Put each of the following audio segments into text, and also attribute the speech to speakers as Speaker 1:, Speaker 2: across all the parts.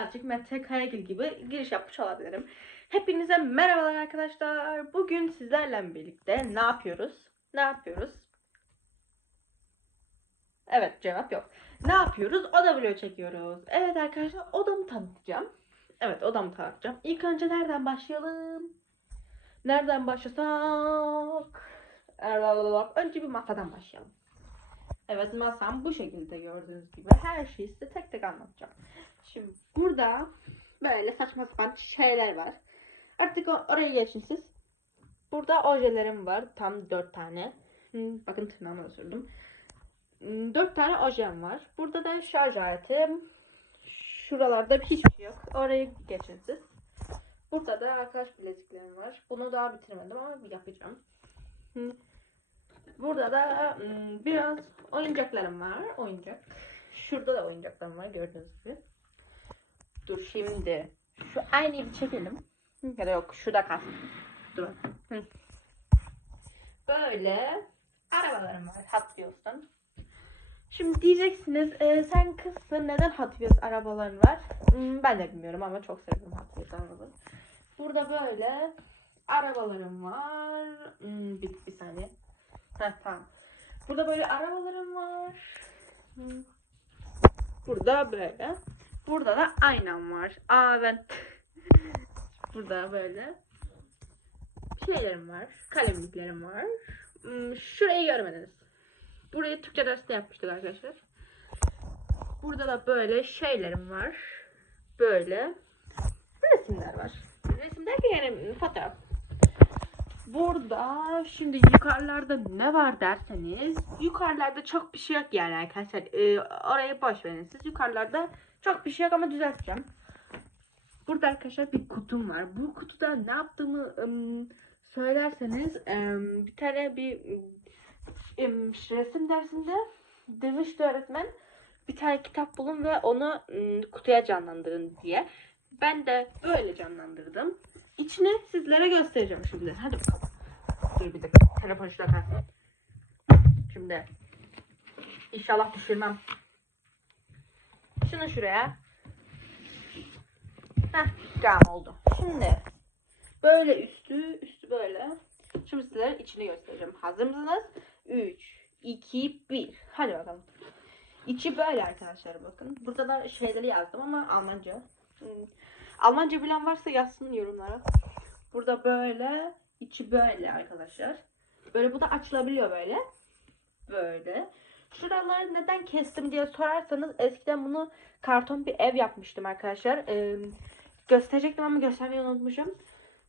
Speaker 1: birazcık Mete Kayagil gibi giriş yapmış olabilirim. Hepinize merhabalar arkadaşlar. Bugün sizlerle birlikte ne yapıyoruz? Ne yapıyoruz? Evet cevap yok. Ne yapıyoruz? Oda vlogu çekiyoruz. Evet arkadaşlar odamı tanıtacağım. Evet odamı tanıtacağım. İlk önce nereden başlayalım? Nereden başlasak? Önce bir masadan başlayalım. Evet masam bu şekilde gördüğünüz gibi. Her şeyi size tek tek anlatacağım. Şimdi burada böyle saçma sapan şeyler var. Artık oraya geçin siz. Burada ojelerim var. Tam 4 tane. Hmm, Bakın tırnağımı da sürdüm. 4 tane ojem var. Burada da şarj aletim. Şuralarda hiçbir şey yok. Oraya geçin siz. Burada da arkadaş bileziklerim var. Bunu daha bitirmedim ama yapacağım. Burada da biraz oyuncaklarım var. Oyuncak. Şurada da oyuncaklarım var gördüğünüz gibi. Dur şimdi. Şu aynayı bir çekelim. Ya da yok şurada kalsın. Dur. Böyle arabalarım var Wheels'tan. Şimdi diyeceksiniz e, sen kızsın neden Hot Wheels arabaların var? Ben de bilmiyorum ama çok seviyorum Hot Wheels arabaları. Burada böyle arabalarım var. Saniye. Heh, tamam. Burada böyle arabalarım var. Burada böyle. Burada da aynam var. Aa ben burada böyle şeylerim var. Kalemliklerim var. Hmm, Şurayı görmediniz. Burayı Türkçe dersinde yapmıştık arkadaşlar. Burada da böyle şeylerim var. Böyle resimler var. Resim derken yani fotoğraf. Burada şimdi yukarılarda ne var derseniz yukarılarda çok bir şey yok yani arkadaşlar. Ee, orayı boş verin siz. Yukarılarda çok bir şey yok ama düzelteceğim. Burada arkadaşlar bir kutum var. Bu kutuda ne yaptığımı ım, söylerseniz ım, bir tane bir ım, resim dersinde demişti öğretmen bir tane kitap bulun ve onu ım, kutuya canlandırın diye. Ben de böyle canlandırdım. İçini sizlere göstereceğim şimdi. Hadi bakalım. Dur bir dakika. Telefon şurada. Şimdi. İnşallah düşürmem. Şunu şuraya. Heh, tamam oldu. Şimdi. Böyle üstü, üstü böyle. Şimdi sizlere içini göstereceğim. Hazır mısınız? 3, 2, 1. Hadi bakalım. İçi böyle arkadaşlar bakın. Burada da şeyleri yazdım ama Almanca. Hmm. Almanca bilen varsa yazsın yorumlara. Burada böyle, içi böyle arkadaşlar. Böyle bu da açılabiliyor böyle. Böyle. Şuraları neden kestim diye sorarsanız eskiden bunu karton bir ev yapmıştım arkadaşlar. Ee, gösterecektim ama göstermeyi unutmuşum.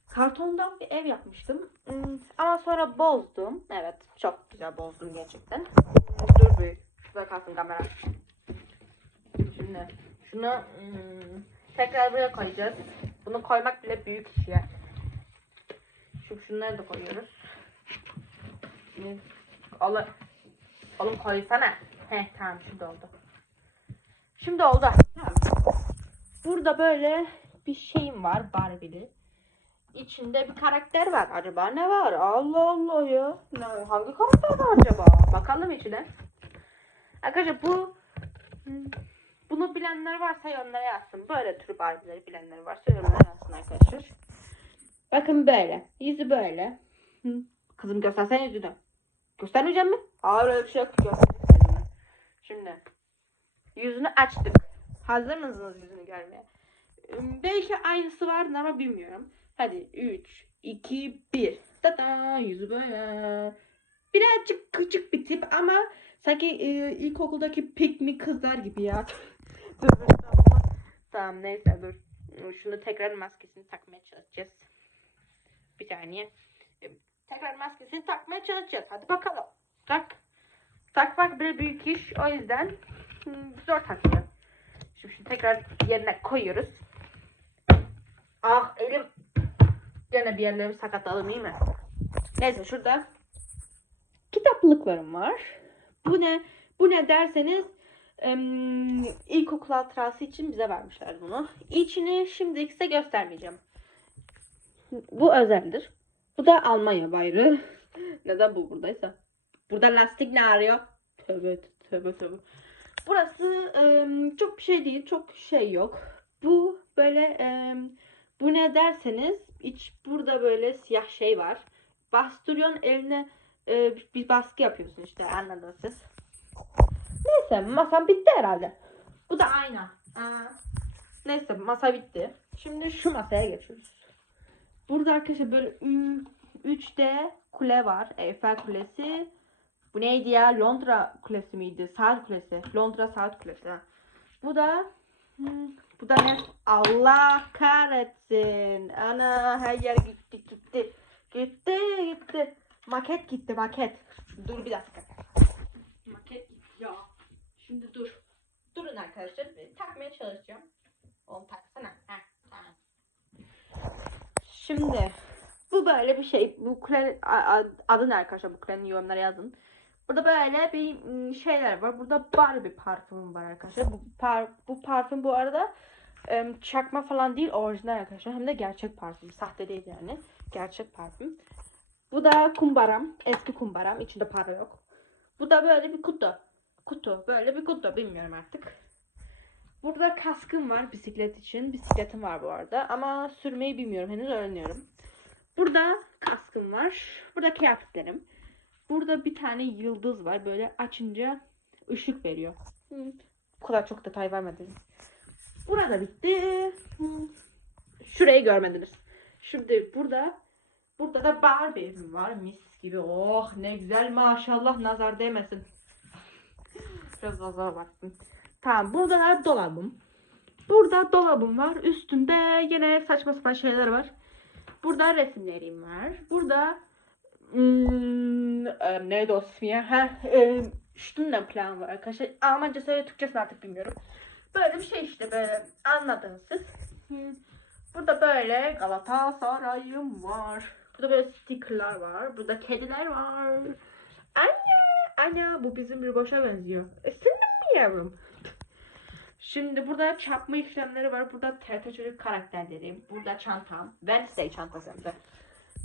Speaker 1: Kartondan bir ev yapmıştım. Hmm, Ama sonra bozdum. Evet çok güzel bozdum gerçekten. Dur bir şurada kalsın kamera. Şimdi şunu hmm, tekrar buraya koyacağız. Bunu koymak bile büyük iş ya. Şimdi şunları da koyuyoruz. Oğlum, oğlum koysana. Heh tamam şimdi oldu. Şimdi oldu. Tamam. Burada böyle bir şeyim var Barbie'li. İçinde bir karakter var. Acaba ne var? Allah Allah ya. Ne, hangi karakter var acaba? Bakalım içine. Arkadaşlar bu bunu bilenler varsa yorumlara yazsın. Böyle tür Barbie'leri bilenler varsa yorumlara yazsın arkadaşlar. Bakın böyle. Yüzü böyle. Hı. Kızım göstersene yüzünü. Göstermeyeceğim mi? Hayır öyle bir şey yok. Göstereceğim. Şimdi. Yüzünü açtık. Hazır mısınız yüzünü görmeye? Belki aynısı vardı ama bilmiyorum. Hadi 3, 2, 1. Tada yüzü böyle. Birazcık küçük bir tip ama sanki e, ilkokuldaki pikmi kızlar gibi ya. Tamam. Neyse dur. Şunu tekrar maskesini takmaya çalışacağız. Bir saniye. E, Tekrar maskesini takmaya çalışacağız. Hadi bakalım. Tak. Takmak bir büyük iş. O yüzden zor takıyor. Şimdi şunu tekrar yerine koyuyoruz. Ah elim. Gene bir yerlerimi sakatladım iyi mi? Neyse şurada kitaplıklarım var. Bu ne? Bu ne derseniz em, ilkokul hatırası için bize vermişler bunu. İçini şimdi size göstermeyeceğim. Bu özeldir. Bu da Almanya bayrağı. Neden bu buradaysa? Burada lastik ne arıyor? Tövbe tövbe tövbe. Burası çok bir şey değil. Çok şey yok. Bu böyle bu ne derseniz iç burada böyle siyah şey var. Bastırıyorsun eline e, bir baskı yapıyorsun işte anladınız siz. Neyse masa bitti herhalde. Bu da ayna. Aa. Neyse masa bitti. Şimdi şu masaya geçiyoruz. Burada arkadaşlar böyle ü- 3D kule var. Eiffel Kulesi. Bu neydi ya? Londra Kulesi miydi? Saat Kulesi. Londra Saat Kulesi. Bu da bu da ne? Allah kahretsin. Ana her yer gitti gitti. Gitti gitti. Maket gitti maket. Dur bir dakika. Şimdi dur. Durun arkadaşlar. Takmaya çalışacağım. Onu taksana. Heh, tamam. Şimdi bu böyle bir şey. Bu kule a- a- adı ne arkadaşlar? Bu kulenin yorumlara yazın. Burada böyle bir ım, şeyler var. Burada Barbie parfümü var arkadaşlar. Bu, par bu parfüm bu arada çakma falan değil orijinal arkadaşlar. Hem de gerçek parfüm. Sahte değil yani. Gerçek parfüm. Bu da kumbaram. Eski kumbaram. İçinde para yok. Bu da böyle bir kutu. Kutu. Böyle bir kutu. Bilmiyorum artık. Burada kaskım var bisiklet için. Bisikletim var bu arada. Ama sürmeyi bilmiyorum. Henüz öğreniyorum. Burada kaskım var. Burada kıyafetlerim. Burada bir tane yıldız var. Böyle açınca ışık veriyor. Bu kadar çok detay vermedim. Burada bitti. Şurayı görmediniz. Şimdi burada burada da Barbie evim var. Mis gibi. Oh ne güzel maşallah nazar değmesin. Biraz fazla baktım. Tamam burada da dolabım. Burada dolabım var. Üstünde yine saçma sapan şeyler var. Burada resimlerim var. Burada hmm, e, neydi ya? Ha, e, Stundenplan var arkadaşlar. Almanca söyle Türkçesini artık bilmiyorum. Böyle bir şey işte böyle anladınız siz. Burada böyle Galatasaray'ım var. Burada böyle stickerlar var. Burada kediler var. Anne, anne bu bizim bir boşa benziyor. E, senin mi yavrum? Şimdi burada çarpma işlemleri var. Burada TRT çocuk karakterleri. Burada çantam. Wednesday çantası.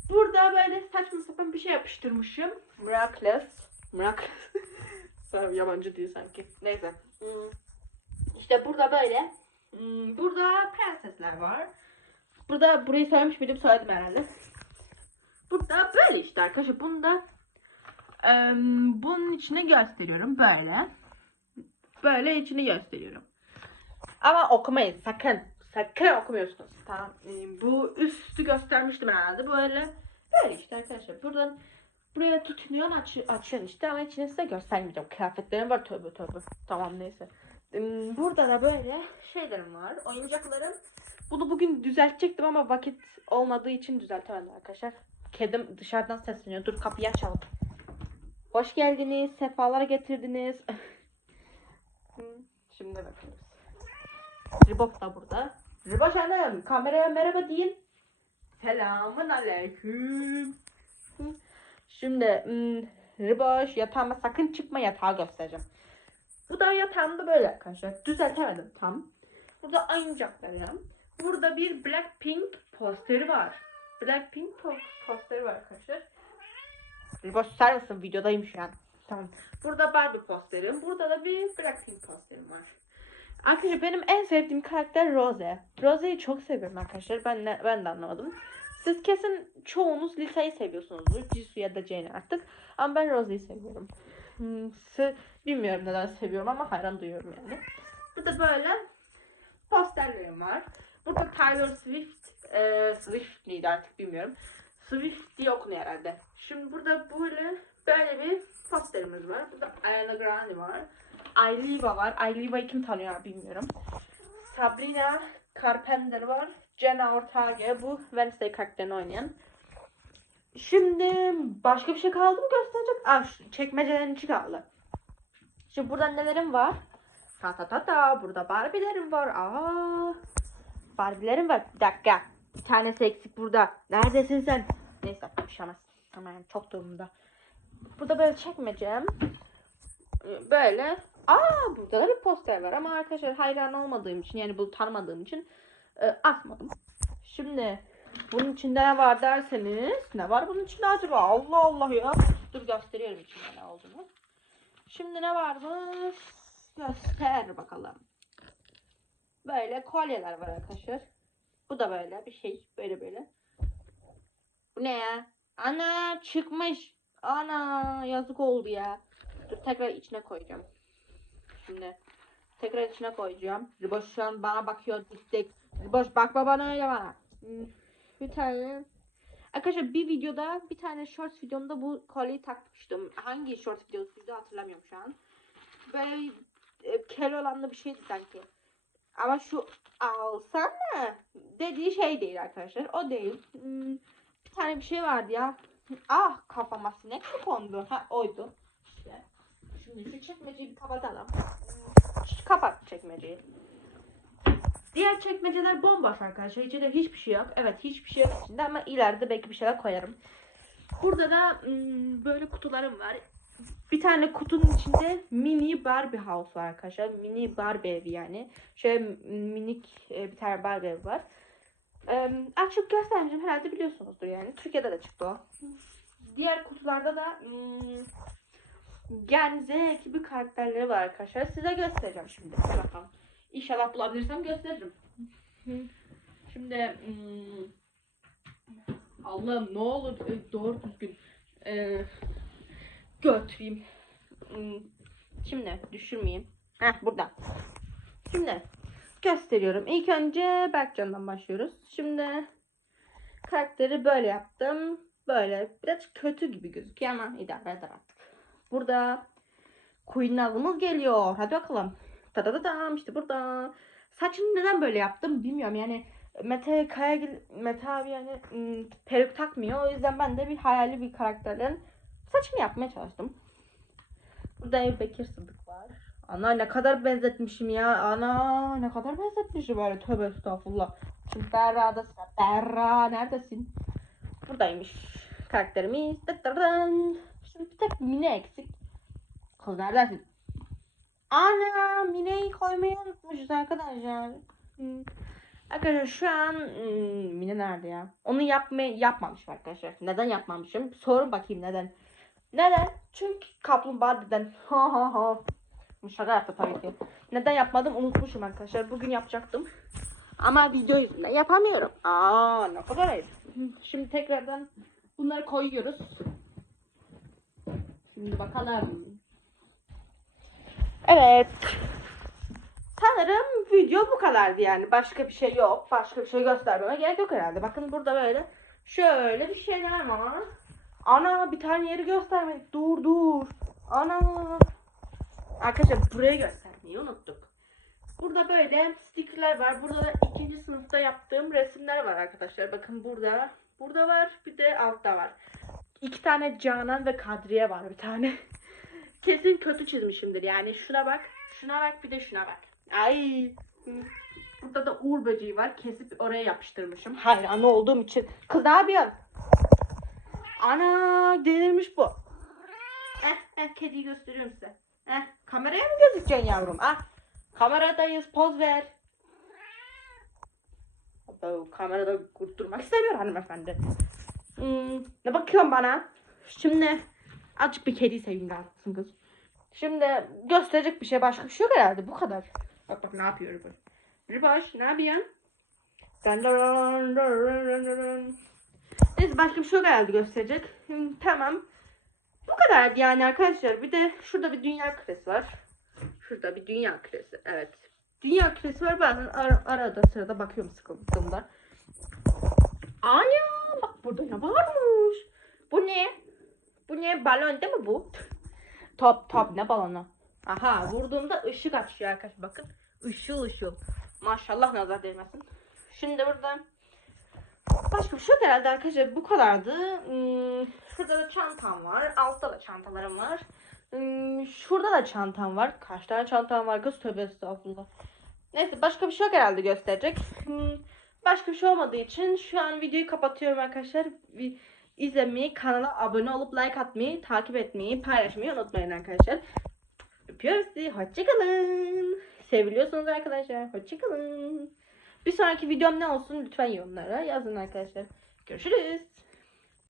Speaker 1: Burada böyle saçma sapan bir şey yapıştırmışım. Miraculous. Miraculous. Yabancı değil sanki. Neyse. Hmm. İşte burada böyle. Hmm, Burada prensesler var. Burada burayı söylemiş miydim? Söyledim herhalde. Burada böyle işte arkadaşlar. Bunu bunun içine gösteriyorum. Böyle. Böyle içini gösteriyorum. Ama okumayın sakın. Sakın okumuyorsunuz. Tamam. Ee, bu üstü göstermiştim herhalde. Böyle böyle işte arkadaşlar. Buradan buraya tutunuyorsun aç, açıyorsun işte ama içini size göstermeyeceğim. Kıyafetlerim var tövbe tövbe. Tamam neyse. Burada da böyle şeylerim var. Oyuncaklarım. Bunu bugün düzeltecektim ama vakit olmadığı için düzeltemedim arkadaşlar. Kedim dışarıdan sesleniyor. Dur kapıyı açalım. Hoş geldiniz. Sefalar getirdiniz. Şimdi bakıyoruz. Ribop da burada. Riboş Hanım kameraya merhaba deyin. Selamun aleyküm. Şimdi hmm, Riboş yatağıma sakın çıkma yatağı göstereceğim. Bu da yatağımda böyle arkadaşlar. Düzeltemedim tam. Burada oyuncaklarım. Burada bir Blackpink posteri var. Blackpink po- posteri var arkadaşlar. Riboş susar mısın? Videodayım şu an. Tamam. Burada Barbie posterim. Burada da bir Blackpink posterim var. Arkadaşlar benim en sevdiğim karakter Rose. Rose'yi çok seviyorum arkadaşlar. Ben ne, ben de anlamadım. Siz kesin çoğunuz Lisa'yı seviyorsunuzdur. Jisoo ya da Jane artık. Ama ben Rose'yi seviyorum. Hmm, bilmiyorum neden seviyorum ama hayran duyuyorum yani. Burada böyle posterlerim var. Burada Taylor Swift, e, Swift miydi artık bilmiyorum. Swift diye okunuyor herhalde. Şimdi burada böyle böyle bir posterimiz var. Burada Ariana Grande var. Ayliva var. Ayliva'yı kim tanıyor bilmiyorum. Sabrina Carpenter var. Jenna Ortega bu Wednesday karakterini oynayan. Şimdi başka bir şey kaldı mı gösterecek? Aa, şu çekmecelerin içi kaldı. Şimdi burada nelerim var? Ta ta ta ta. Burada Barbie'lerim var. Aa, Barbie'lerim var. Bir dakika. Bir tanesi eksik burada. Neredesin sen? Neyse konuşamaz. Tamam çok durumda. Burada böyle çekmecem. Böyle. Aa burada da bir poster var ama arkadaşlar hayran olmadığım için yani bunu tanımadığım için e, asmadım. Şimdi bunun içinde ne var derseniz ne var bunun içinde acaba? Allah Allah ya. Dur gösteriyorum içinde ne olduğunu. Şimdi ne varmış? Göster bakalım. Böyle kolyeler var arkadaşlar. Bu da böyle bir şey. Böyle böyle. Bu ne ya? Ana çıkmış. Ana yazık oldu ya. Dur tekrar içine koyacağım. Şimdi tekrar içine koyacağım. Riboş şu an bana bakıyor dik. Riboş bakma bana öyle bana. Hmm, Bir tane. Arkadaşlar bir videoda bir tane short videomda bu kolyeyi takmıştım. Hangi short videosuydu hatırlamıyorum şu an. Böyle e, kel olanlı bir şeydi sanki. Ama şu alsana dediği şey değil arkadaşlar. O değil. Hmm, bir tane bir şey vardı ya. Ah kafama sinek mi kondu? Ha oydu. İşte. Şimdi şu çekmeceyi bir kapatalım. Şu- Kapat çekmeceyi. Diğer çekmeceler bomboş arkadaşlar. İçinde hiçbir şey yok. Evet hiçbir şey yok içinde ama ileride belki bir şeyler koyarım. Burada da hmm, böyle kutularım var. Bir tane kutunun içinde mini Barbie house var arkadaşlar. Mini Barbie evi yani. Şöyle minik e, bir tane Barbie evi var. Ee, açıp göstermeyeceğim herhalde biliyorsunuzdur yani. Türkiye'de de çıktı o. Diğer kutularda da hmm, Gen Z ekibi karakterleri var arkadaşlar. Size göstereceğim şimdi. Bakalım. İnşallah bulabilirsem gösteririm. Şimdi hmm, Allah'ım ne olur e, doğru düzgün e, götüreyim. Hmm, Şimdi düşürmeyeyim. Heh burada. Şimdi gösteriyorum. İlk önce Berkcan'dan başlıyoruz. Şimdi karakteri böyle yaptım. Böyle biraz kötü gibi gözüküyor ama idare eder artık. Burada Queen avımız geliyor. Hadi bakalım. Tadadadam işte burada. Saçını neden böyle yaptım bilmiyorum yani. Mete Kayagil, Mete abi yani ım, peruk takmıyor. O yüzden ben de bir hayali bir karakterlerin saçını yapmaya çalıştım. Burada Ebu Bekir Sıddık var. Ana ne kadar benzetmişim ya. Ana ne kadar benzetmişim böyle. Tövbe estağfurullah. Şimdi Berra'da sıra. Berra neredesin? Buradaymış karakterimiz. Şimdi bir tek Mine eksik. Kız neredesin? Ana Mine'yi koymayı unutmuşuz arkadaşlar. Hmm. Arkadaşlar şu an hmm, Mine nerede ya? Onu yapmayı yapmamışım arkadaşlar. Neden yapmamışım? Sorun bakayım neden. Neden? Çünkü kaplumbağa deden. Ha ha ha. Şaka yaptı tabii ki. Neden yapmadım unutmuşum arkadaşlar. Bugün yapacaktım. Ama video yüzünden yapamıyorum. Aa ne kadar ayıp. Şimdi tekrardan bunları koyuyoruz. Şimdi bakalım. Evet. Sanırım video bu kadardı yani. Başka bir şey yok. Başka bir şey göstermeme gerek yok herhalde. Bakın burada böyle şöyle bir şeyler var. Ana bir tane yeri göstermedik. Dur dur. Ana. Arkadaşlar burayı göstermeyi unuttuk. Burada böyle stickerler var. Burada da ikinci sınıfta yaptığım resimler var arkadaşlar. Bakın burada. Burada var. Bir de altta var. İki tane Canan ve Kadriye var bir tane. Kesin kötü çizmişimdir. Yani şuna bak. Şuna bak bir de şuna bak. Ay. Burada da uğur böceği var. Kesip oraya yapıştırmışım. Hayranı olduğum için. Kız ne yapıyorsun? Ana delirmiş bu. Eh, eh, kediyi gösteriyorum size. Eh, kameraya mı gözükeceksin yavrum? Ah, kameradayız poz ver. Abo, kamerada kurtulmak istemiyor hanımefendi. Hmm, ne bakıyorsun bana? Şimdi azıcık bir kediyi seveyim lazım kız. Şimdi gösterecek bir şey başka bir şey yok herhalde bu kadar. Bak bak ne yapıyor bu. Ribaş ne yapıyorsun? Neyse başka bir şey yok herhalde gösterecek. Tamam. Bu kadardı yani arkadaşlar. Bir de şurada bir dünya küresi var. Şurada bir dünya küresi. Evet. Dünya küresi var. Bazen ar- arada sırada bakıyorum sıkıldığımda. Ana bak burada ne varmış. Bu ne? Bu ne? Balon değil mi bu? top top ne balonu? Aha vurduğumda ışık açıyor arkadaşlar. Bakın ışıl ışıl. Maşallah nazar değmesin. Şimdi burada Başka bir şey yok herhalde arkadaşlar. Bu kadardı. Hmm, şurada da çantam var. Altta da çantalarım var. Hmm, şurada da çantam var. Kaç tane çantam var kız? Tövbe estağfurullah. Neyse başka bir şey yok herhalde gösterecek. Hmm, başka bir şey olmadığı için şu an videoyu kapatıyorum arkadaşlar. Bir izlemeyi, kanala abone olup like atmayı, takip etmeyi, paylaşmayı unutmayın arkadaşlar. Öpüyoruz sizi. Hoşçakalın. Seviliyorsunuz arkadaşlar. Hoşçakalın. Bir sonraki videom ne olsun lütfen yorumlara yazın arkadaşlar. Görüşürüz.